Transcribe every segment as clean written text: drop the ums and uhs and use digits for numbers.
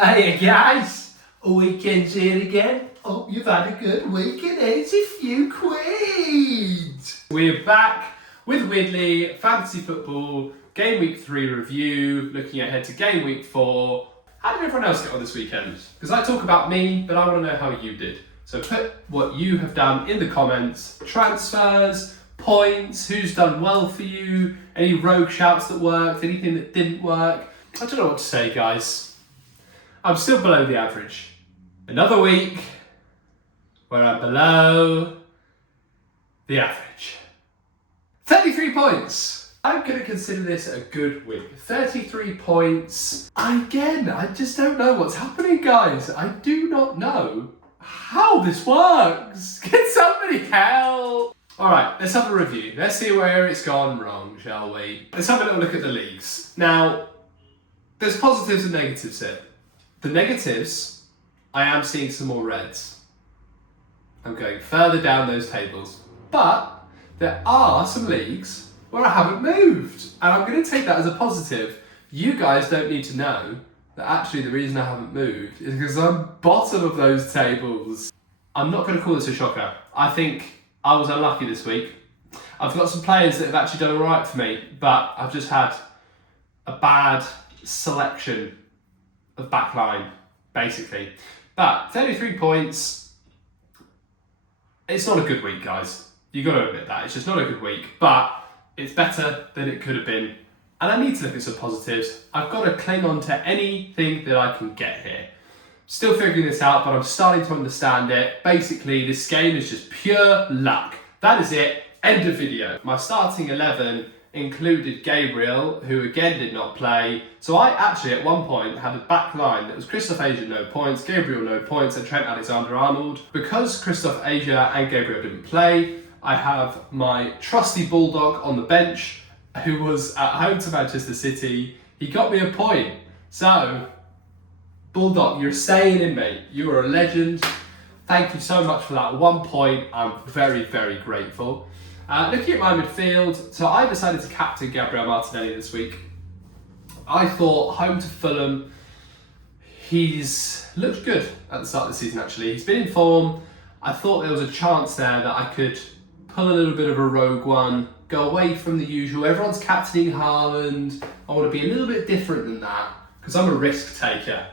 Hey guys, weekend's here again. Hope you've had a good weekend. Here's a few quid. We're back with Widley, Fantasy Football, Game Week 3 review, looking ahead to Game Week 4. How did everyone else get on this weekend? Because I talk about me, but I want to know how you did. So put what you have done in the comments. Transfers, points, who's done well for you, any rogue shouts that worked, anything that didn't work. I don't know what to say, guys. I'm still below the average. Another week where I'm below the average. 33 points. I'm going to consider this a good week. 33 points. Again, I just don't know what's happening, guys. I do not know how this works. Can somebody help? All right, let's have a review. Let's see where it's gone wrong, shall we? Let's have a little look at the leagues. Now, there's positives and negatives here. The negatives, I am seeing some more reds. I'm going further down those tables. But there are some leagues where I haven't moved. And I'm going to take that as a positive. You guys don't need to know that actually the reason I haven't moved is because I'm bottom of those tables. I'm not going to call this a shocker. I think I was unlucky this week. I've got some players that have actually done all right for me, but I've just had a bad selection of backline, basically. But 33 points, it's not a good week, guys. You've got to admit that. It's just not a good week, but it's better than it could have been. And I need to look at some positives. I've got to cling on to anything that I can get here. Still figuring this out, but I'm starting to understand it. Basically, this game is just pure luck. That is it. End of video. My starting 11 included Gabriel, who again did not play. So I actually at one point had a back line that was Christoph Asia no points, Gabriel no points, and Trent Alexander-Arnold. Because Christoph Asia and Gabriel didn't play, I have my trusty Bulldog on the bench, who was at home to Manchester City. He got me a point. So, Bulldog, you're staying in, mate. You are a legend. Thank you so much for that 1 point. I'm very, very grateful. Looking at my midfield, so I decided to captain Gabriel Martinelli this week. I thought home to Fulham, he's looked good at the start of the season actually. He's been in form. I thought there was a chance there that I could pull a little bit of a rogue one, go away from the usual. Everyone's captaining Haaland. I want to be a little bit different than that because I'm a risk taker.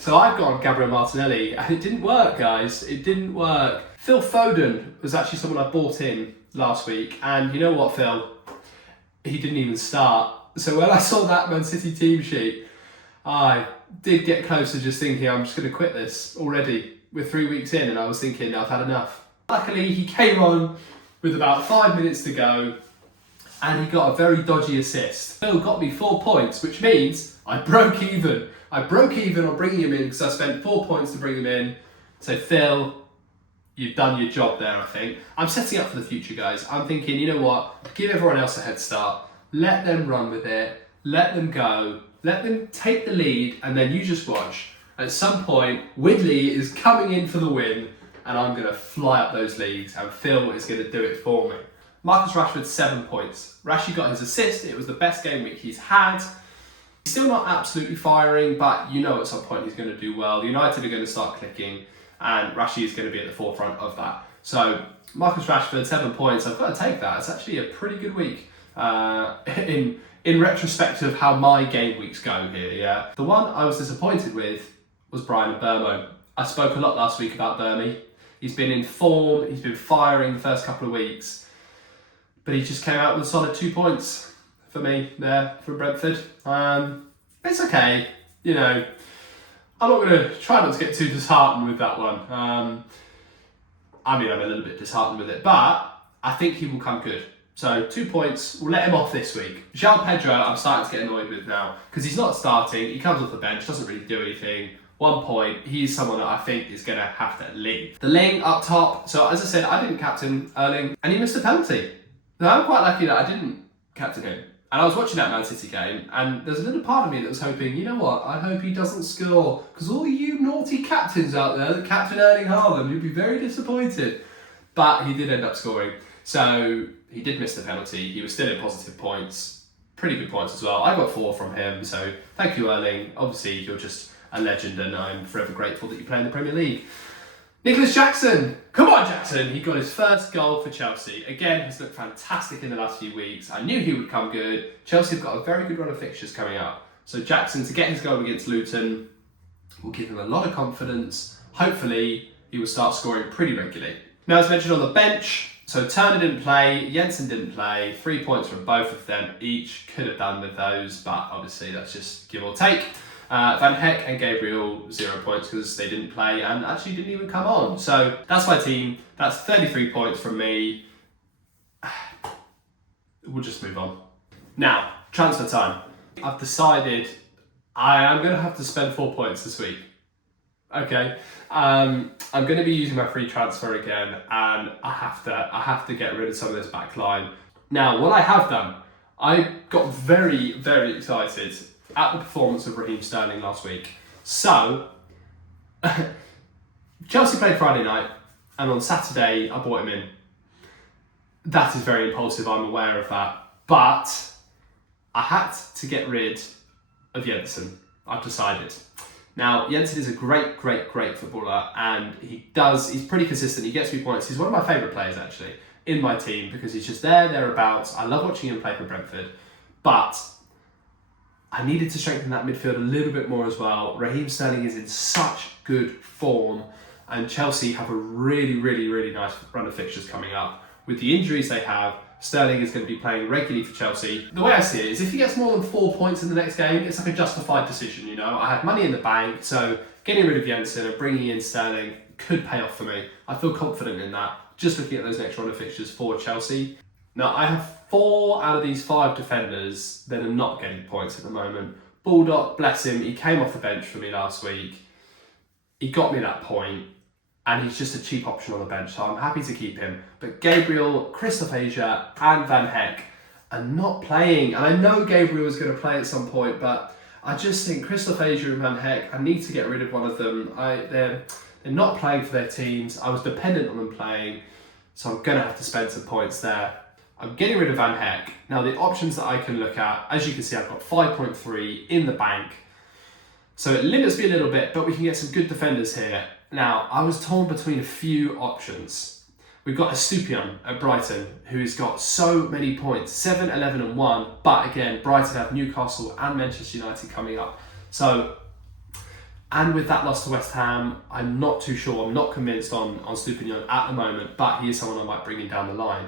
So I've gone Gabriel Martinelli and it didn't work, guys. It didn't work. Phil Foden was actually someone I bought in last week, and you know what, Phil? He didn't even start. So when I saw that Man City team sheet, I did get close to just thinking I'm just going to quit this already. We're 3 weeks in and I was thinking I've had enough. Luckily, he came on with about 5 minutes to go and he got a very dodgy assist. Phil got me 4 points, which means I broke even. I broke even on bringing him in because I spent 4 points to bring him in. So Phil, you've done your job there, I think. I'm setting up for the future, guys. I'm thinking, you know what? Give everyone else a head start. Let them run with it. Let them go. Let them take the lead, and then you just watch. At some point, Widley is coming in for the win, and I'm going to fly up those leagues, and Phil is going to do it for me. Marcus Rashford, 7 points. Rashi got his assist. It was the best game week he's had. He's still not absolutely firing, but you know at some point he's going to do well. United are going to start clicking, and Rashi is going to be at the forefront of that. So Marcus Rashford, 7 points. I've got to take that. It's actually a pretty good week in retrospect of how my game weeks go here. Yeah, the one I was disappointed with was Brian Mbeumo. I spoke a lot last week about Burmy. He's been in form. He's been firing the first couple of weeks, but he just came out with a solid 2 points for me there for Brentford. It's okay, you know. I'm not going to try not to get too disheartened with that one. I mean, I'm a little bit disheartened with it, but I think he will come good. So 2 points, we'll let him off this week. João Pedro, I'm starting to get annoyed with now because he's not starting. He comes off the bench, doesn't really do anything. 1 point, he's someone that I think is going to have to leave. The Ling up top. So as I said, I didn't captain Erling and he missed a penalty. Now I'm quite lucky that I didn't captain him. And I was watching that Man City game, and there's a little part of me that was hoping, you know what, I hope he doesn't score, because all you naughty captains out there that captain Erling Haaland, you'd be very disappointed. But he did end up scoring. So he did miss the penalty. He was still in positive points. Pretty good points as well. I got 4 from him, so thank you, Erling. Obviously, you're just a legend, and I'm forever grateful that you play in the Premier League. Nicholas Jackson, come on Jackson, he got his first goal for Chelsea. Again, has looked fantastic in the last few weeks. I knew he would come good. Chelsea have got a very good run of fixtures coming up. So Jackson, to get his goal against Luton, will give him a lot of confidence. Hopefully, he will start scoring pretty regularly. Now, as mentioned on the bench, so Turner didn't play, Jensen didn't play, 3 points from both of them each. Could have done with those, but obviously that's just give or take. Van Heck and Gabriel, 0 points because they didn't play and actually didn't even come on. So that's my team. That's 33 points from me. We'll just move on. Now, transfer time. I've decided I am going to have to spend 4 points this week. Okay, I'm going to be using my free transfer again, and I have to get rid of some of this back line. Now, what I have done, I got very, very excited at the performance of Raheem Sterling last week. So, Chelsea played Friday night, and on Saturday I bought him in. That is very impulsive, I'm aware of that, but I had to get rid of Jensen. I've decided. Now, Jensen is a great footballer, and he's pretty consistent. He gets me points. He's one of my favourite players, actually, in my team, because he's just thereabouts. I love watching him play for Brentford, but I needed to strengthen that midfield a little bit more as well. Raheem Sterling is in such good form, and Chelsea have a really nice run of fixtures coming up. With the injuries they have, Sterling is going to be playing regularly for Chelsea. The way I see it is if he gets more than 4 points in the next game, it's like a justified decision, you know. I had money in the bank, so getting rid of Jensen and bringing in Sterling could pay off for me. I feel confident in that, just looking at those next round of fixtures for Chelsea. Now, I have 4 out of these 5 defenders that are not getting points at the moment. Baldock, bless him, he came off the bench for me last week. He got me that point, and he's just a cheap option on the bench, so I'm happy to keep him. But Gabriel, Christoph Asia, and Van Heck are not playing. And I know Gabriel is going to play at some point, but I just think Christoph Asia and Van Heck, I need to get rid of one of them. They're not playing for their teams. I was dependent on them playing, so I'm going to have to spend some points there. I'm getting rid of Van Heck. Now, the options that I can look at, as you can see, I've got 5.3 in the bank. So it limits me a little bit, but we can get some good defenders here. Now, I was torn between a few options. We've got Estupiñán at Brighton, who's got so many points, 7, 11 and 1. But again, Brighton have Newcastle and Manchester United coming up. So, and with that loss to West Ham, I'm not too sure. I'm not convinced on Estupiñán at the moment, but he is someone I might bring in down the line.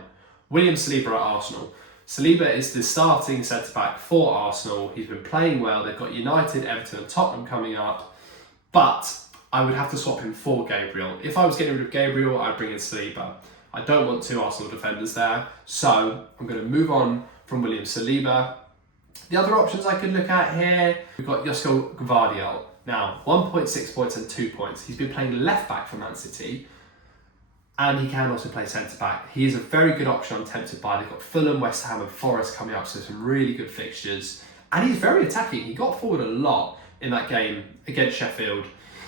William Saliba at Arsenal. Saliba is the starting centre-back for Arsenal. He's been playing well. They've got United, Everton and Tottenham coming up. But I would have to swap him for Gabriel. If I was getting rid of Gabriel, I'd bring in Saliba. I don't want 2 Arsenal defenders there, so I'm going to move on from William Saliba. The other options I could look at here, we've got Josko Gvardiol. Now, 1.6 points and 2 points. He's been playing left-back for Man City, and he can also play centre-back. He is a very good option I'm tempted by. They've got Fulham, West Ham and Forest coming up, so some really good fixtures. And he's very attacking. He got forward a lot in that game against Sheffield.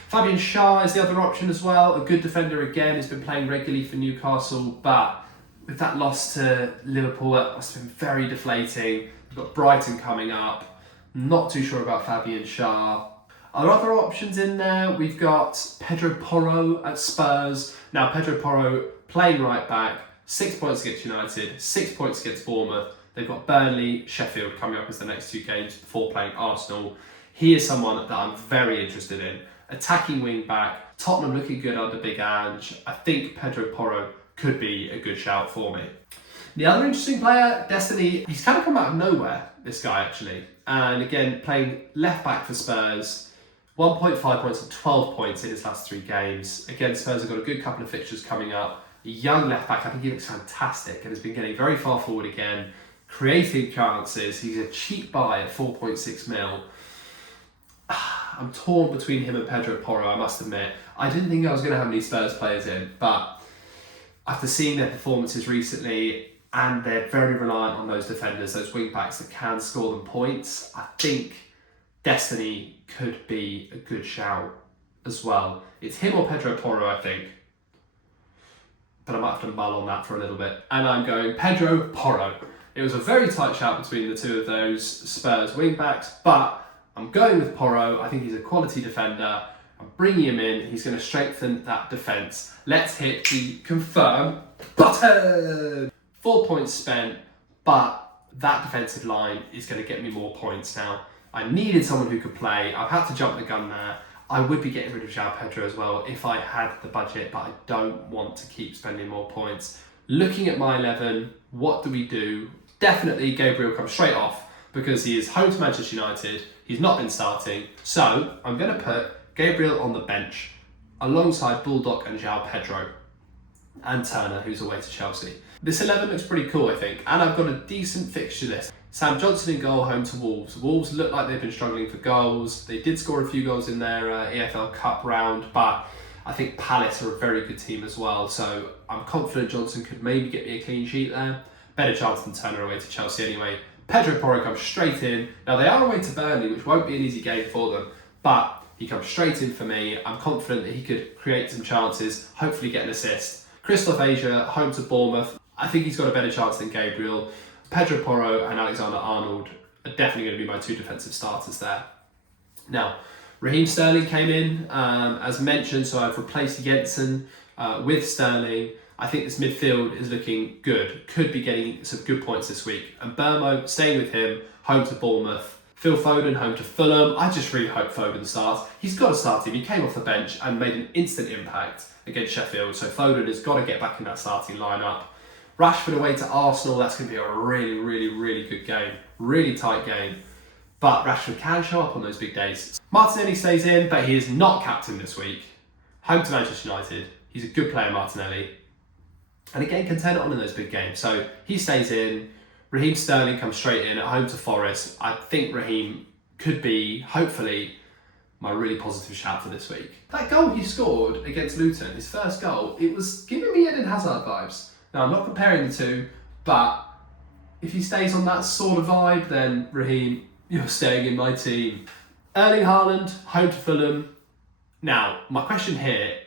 Fabian Schär is the other option as well. A good defender again. He's been playing regularly for Newcastle, but with that loss to Liverpool, that must have been very deflating. We've got Brighton coming up. Not too sure about Fabian Schär. Our other options in there, we've got Pedro Porro at Spurs. Now, Pedro Porro playing right back, 6 points against United, 6 points against Bournemouth. They've got Burnley, Sheffield coming up as the next 2 games before playing Arsenal. He is someone that I'm very interested in. Attacking wing back, Tottenham looking good under Big Ange. I think Pedro Porro could be a good shout for me. The other interesting player, Destiny, he's kind of come out of nowhere, this guy actually. And again, playing left back for Spurs, 1.5 points and 12 points in his last 3 games. Again, Spurs have got a good couple of fixtures coming up. A young left back, I think he looks fantastic and has been getting very far forward again, creating chances. He's a cheap buy at 4.6 mil. I'm torn between him and Pedro Porro, I must admit. I didn't think I was going to have any Spurs players in, but after seeing their performances recently, and they're very reliant on those defenders, those wing backs that can score them points, I think Destiny could be a good shout as well. It's him or Pedro Porro, I think. But I might have to mull on that for a little bit. And I'm going Pedro Porro. It was a very tight shout between the 2 of those Spurs wing backs, but I'm going with Porro. I think he's a quality defender. I'm bringing him in. He's going to strengthen that defence. Let's hit the confirm button. 4 points spent, but that defensive line is going to get me more points now. I needed someone who could play. I've had to jump the gun there. I would be getting rid of João Pedro as well if I had the budget, but I don't want to keep spending more points. Looking at my 11, what do we do? Definitely Gabriel comes straight off because he is home to Manchester United. He's not been starting. So I'm going to put Gabriel on the bench alongside Bulldog and João Pedro and Turner, who's away to Chelsea. This 11 looks pretty cool, I think, and I've got a decent fixture list. Sam Johnson in goal, home to Wolves. Wolves look like they've been struggling for goals. They did score a few goals in their EFL Cup round, but I think Palace are a very good team as well, so I'm confident Johnson could maybe get me a clean sheet there. Better chance than Turner away to Chelsea anyway. Pedro Porro comes straight in. Now they are away to Burnley, which won't be an easy game for them, but he comes straight in for me. I'm confident that he could create some chances, hopefully get an assist. Christoph Asia, home to Bournemouth. I think he's got a better chance than Gabriel. Pedro Porro and Alexander-Arnold are definitely going to be my two defensive starters there. Now, Raheem Sterling came in, as mentioned, so I've replaced Jensen with Sterling. I think this midfield is looking good. Could be getting some good points this week. And Burmo, staying with him, home to Bournemouth. Phil Foden, home to Fulham. I just really hope Foden starts. He's got to start him. He came off the bench and made an instant impact against Sheffield. So Foden has got to get back in that starting lineup. Rashford away to Arsenal. That's going to be a really, really, really good game. Really tight game. But Rashford can show up on those big days. Martinelli stays in, but he is not captain this week. Home to Manchester United. He's a good player, Martinelli. And again, can turn it on in those big games. So he stays in. Raheem Sterling comes straight in at home to Forest. I think Raheem could be, hopefully, my really positive shout for this week. That goal he scored against Luton, his first goal, it was giving me Eden Hazard vibes. Now, I'm not comparing the two, but if he stays on that sort of vibe, then Raheem, you're staying in my team. Erling Haaland, home to Fulham. Now, my question here,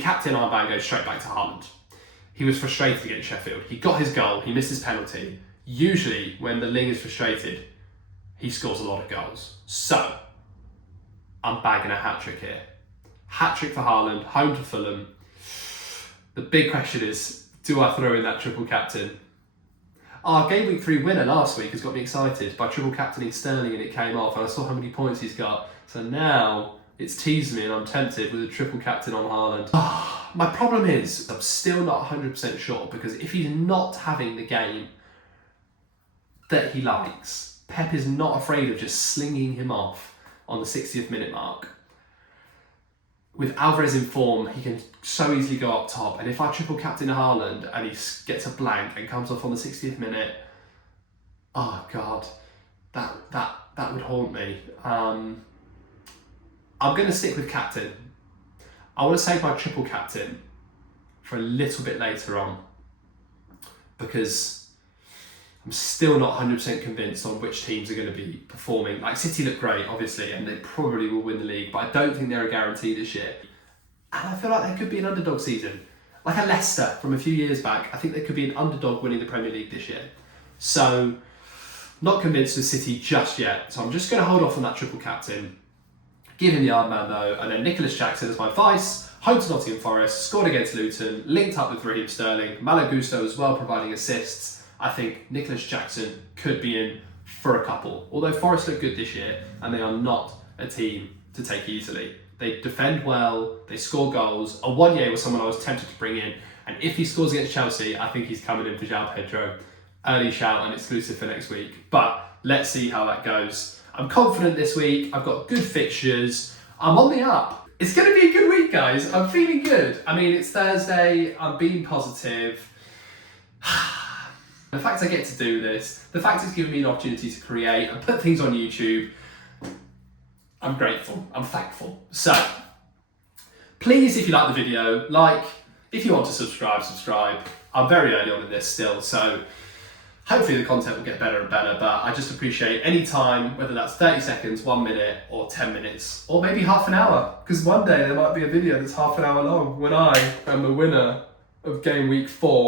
captain armband goes straight back to Haaland. He was frustrated against Sheffield. He got his goal, he missed his penalty. Usually, when the Ling is frustrated, he scores a lot of goals. So, I'm bagging a hat-trick here. Hat-trick for Haaland, home to Fulham. The big question is, do I throw in that triple captain? Our Game Week 3 winner last week has got me excited by triple captaining Sterling and it came off and I saw how many points he's got. So now it's teased me and I'm tempted with a triple captain on Haaland. My problem is I'm still not 100% sure because if he's not having the game that he likes, Pep is not afraid of just slinging him off on the 60th minute mark. With Alvarez in form, he can so easily go up top. And if I triple captain Haaland and he gets a blank and comes off on the 60th minute, oh God, that would haunt me. I'm going to stick with captain. I want to save my triple captain for a little bit later on because I'm still not 100% convinced on which teams are going to be performing. Like City look great, obviously, and they probably will win the league, but I don't think they're a guarantee this year. And I feel like there could be an underdog season. Like a Leicester from a few years back, I think there could be an underdog winning the Premier League this year. So, not convinced with City just yet. So I'm just going to hold off on that triple captain. Give him the armband though, and then Nicholas Jackson as my vice. Home to Nottingham Forest, scored against Luton, linked up with Raheem Sterling, Malo Gusto as well providing assists. I think Nicholas Jackson could be in for a couple. Although Forest look good this year and they are not a team to take easily. They defend well, they score goals. Awoniyi was someone I was tempted to bring in. And if he scores against Chelsea, I think he's coming in for João Pedro. Early shout and exclusive for next week. But let's see how that goes. I'm confident this week. I've got good fixtures. I'm on the up. It's going to be a good week, guys. I'm feeling good. It's Thursday. I'm being positive. The fact I get to do this, the fact it's given me an opportunity to create and put things on YouTube, I'm grateful, I'm thankful. So, please, if you like the video, if you want to subscribe. I'm very early on in this still, so hopefully the content will get better and better, but I just appreciate any time, whether that's 30 seconds, 1 minute, or 10 minutes, or maybe half an hour, because one day there might be a video that's half an hour long when I am the winner of Game Week 4.